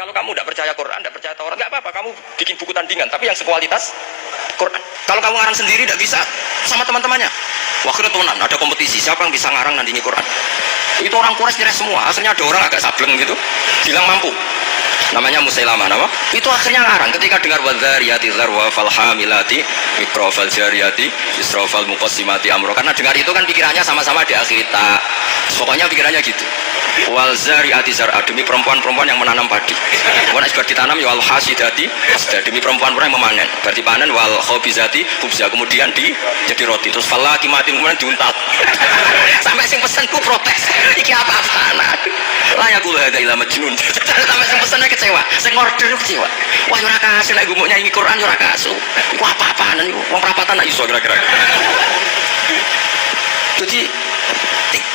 Kalau kamu tidak percaya Quran, tidak percaya Taurat, nggak apa-apa. Kamu bikin buku tandingan, tapi yang sekualitas Quran. Kalau kamu ngarang sendiri tidak bisa, sama teman-temannya. Waktu itu ada kompetisi, siapa yang bisa ngarang nandingi Quran. Itu orang Quraisy nyerah semua. Akhirnya ada orang agak sableng gitu, bilang mampu. Namanya Musailamah, nama? Itu akhirnya ngarang ketika dengar wadzariyati dzarwa fal hamilati mikra fal jariyati isra fal muqassimati amro. Karena dengar itu kan pikirannya sama-sama di akhir ta. Pokoknya pikirannya gitu. Wal zariati zar'a, demi perempuan-perempuan yang menanam padi. Wan asbar ditanam ya wal hasidati hasda, demi perempuan-perempuan yang memanen. Berarti panen wal khabizati khubza, kemudian jadi roti. Terus fal laqimatin kemudian diuntal. Sampai sing pesenku protes. Iki apa-apaan? La yaqul hadza ila majnun. Sampai sing pesennya kecewa, sing order kecewa. Wah ora kasil nek gumuk nyanyi Quran ora kasu. Iku apa-apaan niku? Wong perapatan nak iso kira-kira.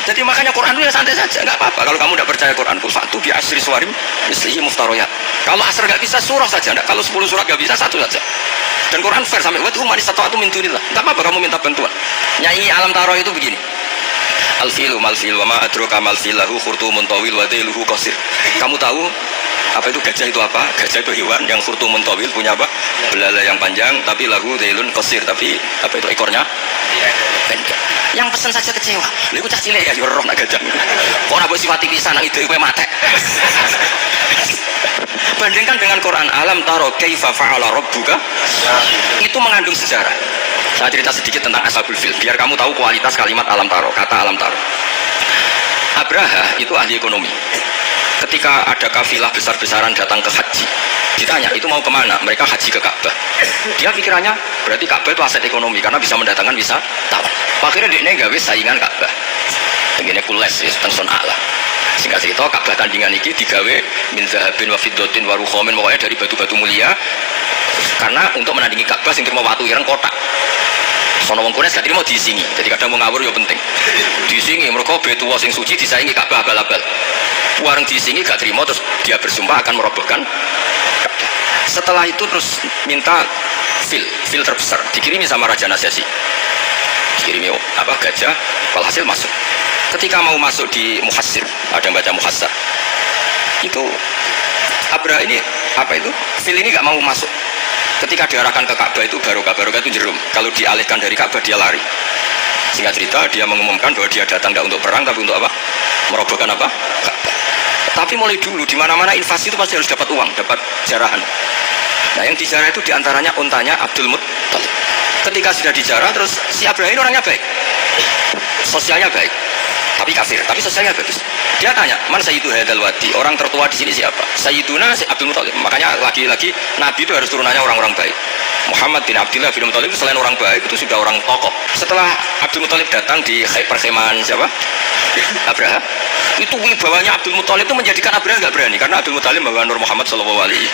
Jadi makanya Quran itu ya santai saja, nggak apa-apa. Kalau kamu tidak percaya Quran, satu bi asri suwarim mislihi muftaroyat. Kalau asr nggak bisa surah saja, enggak. Kalau 10 surat nggak bisa satu saja. Dan Quran fair sampai waktu manis satu itu minturillah. Nggak apa-apa kamu minta bantuan. Nyanyi alam taro itu begini. Al-filu mal-fil wa ma adraka mal-fil lahu khurtumun tawil wa dhailuhu qasir. Kamu tahu apa itu gajah itu apa? Gajah itu hewan yang khurtumun tawil, punya apa? Belalai yang panjang, tapi lahu dhailun qasir, tapi apa itu ekornya? Pendek. Yang pesen saja kecewa. Lha iku cah cilik ya yo roh nak gajah. Kok ora mbok sifati pisan nang itu kowe mate. Bandingkan dengan Quran, alam taro kaifa fa'ala rabbuka. Itu mengandung sejarah. Saya cerita sedikit tentang Ashabul Fil biar kamu tahu kualitas kalimat alam taro, kata alam taro. Abraha itu ahli ekonomi. Ketika ada kafilah besar-besaran datang ke haji, ditanya itu mau kemana? Mereka haji ke Ka'bah. Dia pikirannya berarti Ka'bah itu aset ekonomi karena bisa mendatangkan wisatawan. Akhirnya dia gawe saingan Ka'bah. Begini kules ya tentang Allah. Singkat cerita Ka'bah tandingan ini digawe min zahabin wa fiddatin wa rukhamin, pokoknya dari batu-batu mulia. Karena untuk menandingi Ka'bah sing terima watu ireng kotak. Sono wong Quraisy gak terima diisingi. Jadi kadang mau ngawur ya penting. Diisingi mergo betuwa sing suci disaingi Ka'bah abal-abal. Warung diisingi gak terima terus dia bersumpah akan merobohkan Ka'bah. Setelah itu terus minta fil terbesar dikirimi sama Raja Najasyi. Dikirimi apa gajah, walhasil masuk. Ketika mau masuk di Muhassir, ada yang baca Muhassar. Itu Abraha ini apa itu? Fil ini gak mau masuk. Ketika diarahkan ke Ka'bah itu barokah itu jerum. Kalau dialihkan dari Ka'bah dia lari. Singkat cerita dia mengumumkan bahwa dia datang tidak untuk perang tapi untuk apa? Merobohkan apa? Ka'bah. Tapi mulai dulu di mana-mana invasi itu pasti harus dapat uang, dapat jarahan. Nah yang dijarah itu diantaranya untanya Abdul Muttalib. Ketika sudah dijarah terus si Abraha ini orangnya baik, sosialnya baik, tapi kafir, tapi sosialnya bagus. Dia tanya, man sayyidu hadzal wadi? Orang tertua di sini siapa? Sayyiduna Abdul Muttalib. Makanya lagi-lagi Nabi itu harus turunannya orang-orang baik. Muhammad bin Abdullah bin Muttalib itu selain orang baik itu sudah orang tokoh. Setelah Abdul Muttalib datang di perkemahan siapa? Abraha. Itu wibawanya Abdul Muttalib itu menjadikan Abraha nggak berani karena Abdul Muttalib membawa Nur Muhammad sallallahu alaihi.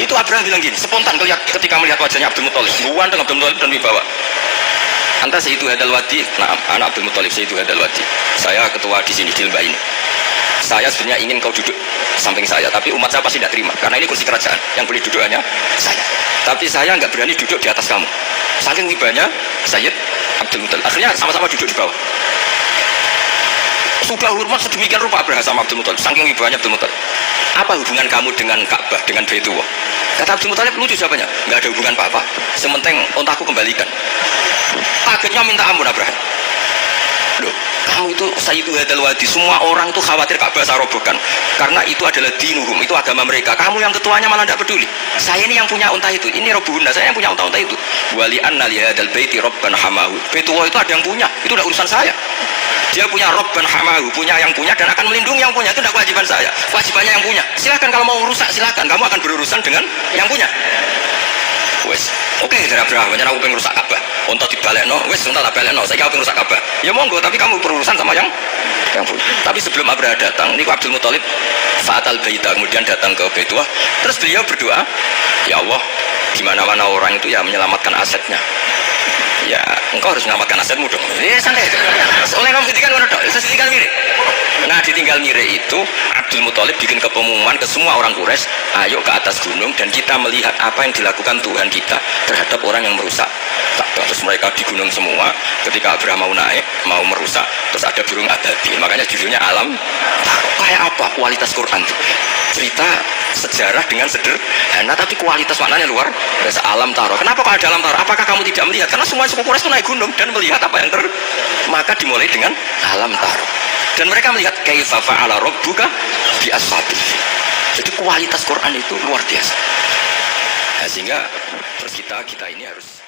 Itu Abraha bilang gini, spontan ketika melihat wajahnya Abdul Muttalib, buan dengan Abdul Muttalib dan wibawa. Anta Sayyidu Hadal Wadi, nah anak Abdul Muttalib Sayyidu Hadal Wadi. Saya ketua di sini di lembah ini. Saya sebenarnya ingin kau duduk samping saya, tapi umat saya pasti tidak terima karena ini kursi kerajaan, yang boleh duduk hanya saya. Tapi saya nggak berani duduk di atas kamu. Saking wibanya Sayyid Abdul Muttalib. Akhirnya sama-sama duduk di bawah. Sudah hormat sedemikian rupa Abraha sama Abdul Muttalib, saking wibanya Abdul Muttalib. Apa hubungan kamu dengan Ka'bah, dengan Baitullah? Kata Abdul Muttalib lucu jawabannya, nggak ada hubungan apa-apa. Sementing ontaku kembalikan. Kagetnya minta ampun Abraha. Loh, kamu itu Sayyidu Hadal Wadi, semua orang itu khawatir Ka'bah saya robohkan karena itu adalah dinuhum, itu agama mereka. Kamu yang ketuanya malah tidak peduli. Saya ini yang punya unta itu, ini robuhunda, saya yang punya unta itu. Wali anna li hadzal baiti rabban hamahu. Baitullah itu ada yang punya, itu tidak urusan saya. Dia punya rabban hamahu, punya yang punya dan akan melindungi yang punya, itu tidak kewajiban saya. Kewajibannya yang punya. Silakan kalau mau rusak silakan, kamu akan berurusan dengan yang punya. Wes, oke dari Abraha, banyak aku pengen rusak Ka'bah. Untuk dibalekno, wes unta tak balekno, saya pengen rusak Ka'bah. Ya monggo, tapi kamu berurusan sama yang punya. Tapi sebelum Abraha datang, ini Abdul Muttalib Fa'atal Baita, kemudian datang ke Baitullah. Terus beliau berdoa, ya Allah, gimana-mana orang itu ya menyelamatkan asetnya. Ya, engkau harus menyelamatkan asetmu dong. Ya santai. Oleh kamu ketinggalan ngono tok, setinggal mirip. Nah, ditinggal mirip itu Abdul Muttalib bikin pengumuman ke semua orang Quraisy, ayo ke atas gunung dan kita melihat apa yang dilakukan Tuhan kita terhadap orang yang merusak Ka'bah. Terus mereka di gunung semua, ketika Abraham mau naik, mau merusak, terus ada burung ababil. Makanya judulnya alam. Kayak apa kualitas Quran itu? Cerita sejarah dengan sederhana, tapi kualitas maknanya luar biasa. Alam taro. Kenapa kok ada alam taro? Apakah kamu tidak melihat? Karena semua suku Quraisy itu naik gunung dan melihat apa yang maka dimulai dengan alam taro. Dan mereka melihat kaifa fa'ala rabbuka bi ashabil fil. Jadi kualitas Quran itu luar biasa. Nah, sehingga terus kita ini harus